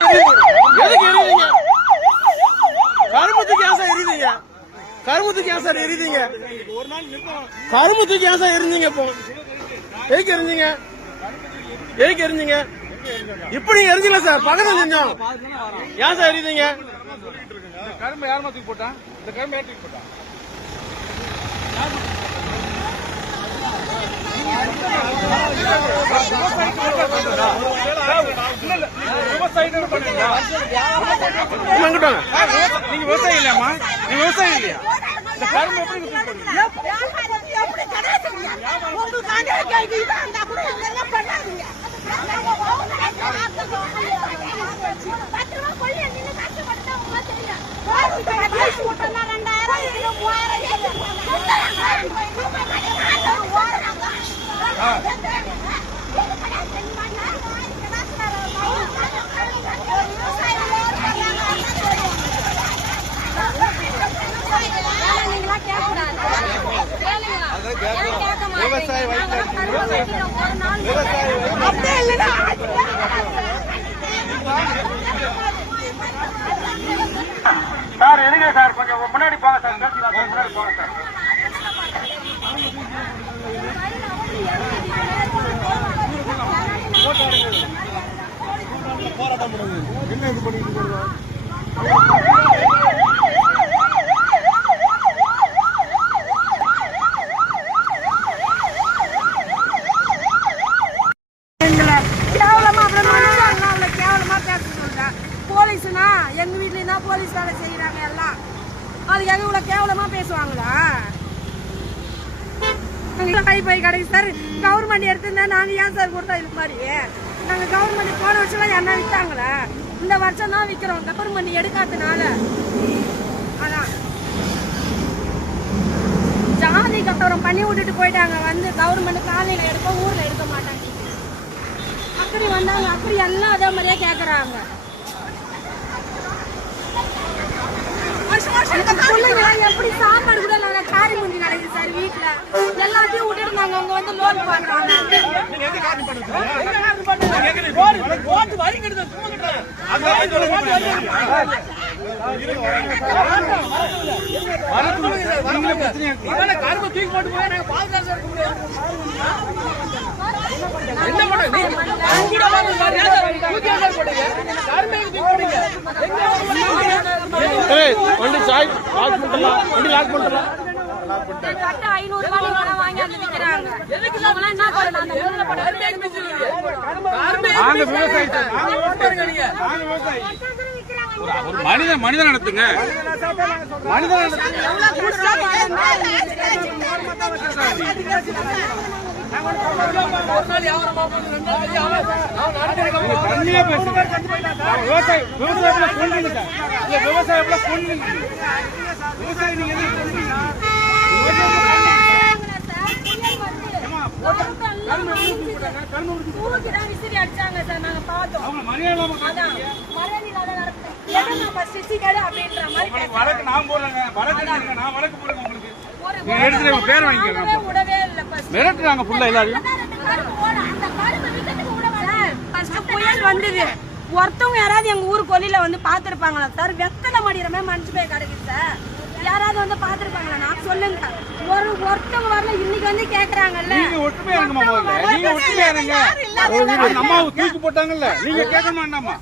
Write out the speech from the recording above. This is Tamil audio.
எதுக்கு எரியுறீங்க? கரும்புத்துக்கு ஏன் சார் எரியுறீங்க? கரும்புத்துக்கு ஏன் சார் எரியுறீங்க? கரும்புத்துக்கு ஏன் சார் எரிஞ்சீங்க? இப்போ எதுக்கு எரிஞ்சீங்க? எதுக்கு எரிஞ்சீங்க? இப்படி எரிஞ்சல சார், பக்கத்துல செஞ்சோம். ஏன் சார் எரியுறீங்க? கரும்பு யாருமா தூக்கி போட்டா? இந்த கரும்பு யார் தூக்கி போட்டா? நீங்க விவசாயம் இல்லையாமா? நீங்க விவசாயம் இல்லையா? இந்த கரும்பு எப்படி சார் எதுங்க சார் கொஞ்சம் முன்னாடி போங்க சார், முன்னாடி போங்க சார். போராட்டம் பண்ணுங்க. என்ன இது பண்ணிட்டு போலீஸ்னா எங்க வீட்ல போலீஸ் வேலை செய்யறாங்க எல்லாம், அதுக்கு எங்க இவ்வளவு கேவலமா பேசுவாங்களா? ஹைஃபை கிடைக்கு சார், கவர்மெண்ட் எடுத்திருந்தா நாங்க ஏன் சார் கொடுத்தோம்? இது மாதிரி நாங்க கவர்மெண்ட் போன வருஷம் என்ன வித்தாங்களா? இந்த வருஷம் தான் விக்கிறோம் கவர்மெண்ட் எடுக்காதனால. அதான் ஜாதி கட்டவரம் பண்ணி விட்டுட்டு போயிட்டாங்க. வந்து கவர்மெண்ட் காலையில எடுக்க ஊர்ல எடுக்க மாட்டாங்க. அப்படி வந்தாங்க, அப்படி எல்லாம் அதே மாதிரியே கேக்குறாங்க. எப்படி சாப்பாடு கூட நாங்க காரி முந்தி நடக்குது சார் வீட்டுல. எல்லாத்தையும் விட்டுட்டு நாங்க அங்க வந்து லோன் பண்றோம். வண்டி சாய் லாக் பண்ணலாம், வண்டி லாக் பண்ணலாம். கட்ட 500 ரூபாய் பணம் வாங்கி வந்து விக்கிறாங்க. எதுக்கு நம்ம என்ன பண்ணணும்? அந்த ஊர்ல பணம் ஒரு மனிதன் நடத்துங்க. விசிறி அடிச்சாங்க சார், நாங்க பார்த்தோம். புயல் வந்தது, ஒருத்தவங்க யாராவது எங்க ஊர் கொல்லில வந்து பாத்துருப்பாங்களா சார்? வெத்தலை மடிகிற மாதிரி மனுஷ போய் கிடக்கு சார். யாராவது வந்து பாத்துருப்பாங்களா? நான் சொல்லுங்க. ஒருத்தவங்க வரல, இன்னைக்கு வந்து கேக்குறாங்கல்ல. அம்மாவை தூக்கி போட்டாங்கல்ல, நீங்க கேட்க மாட்டாமா?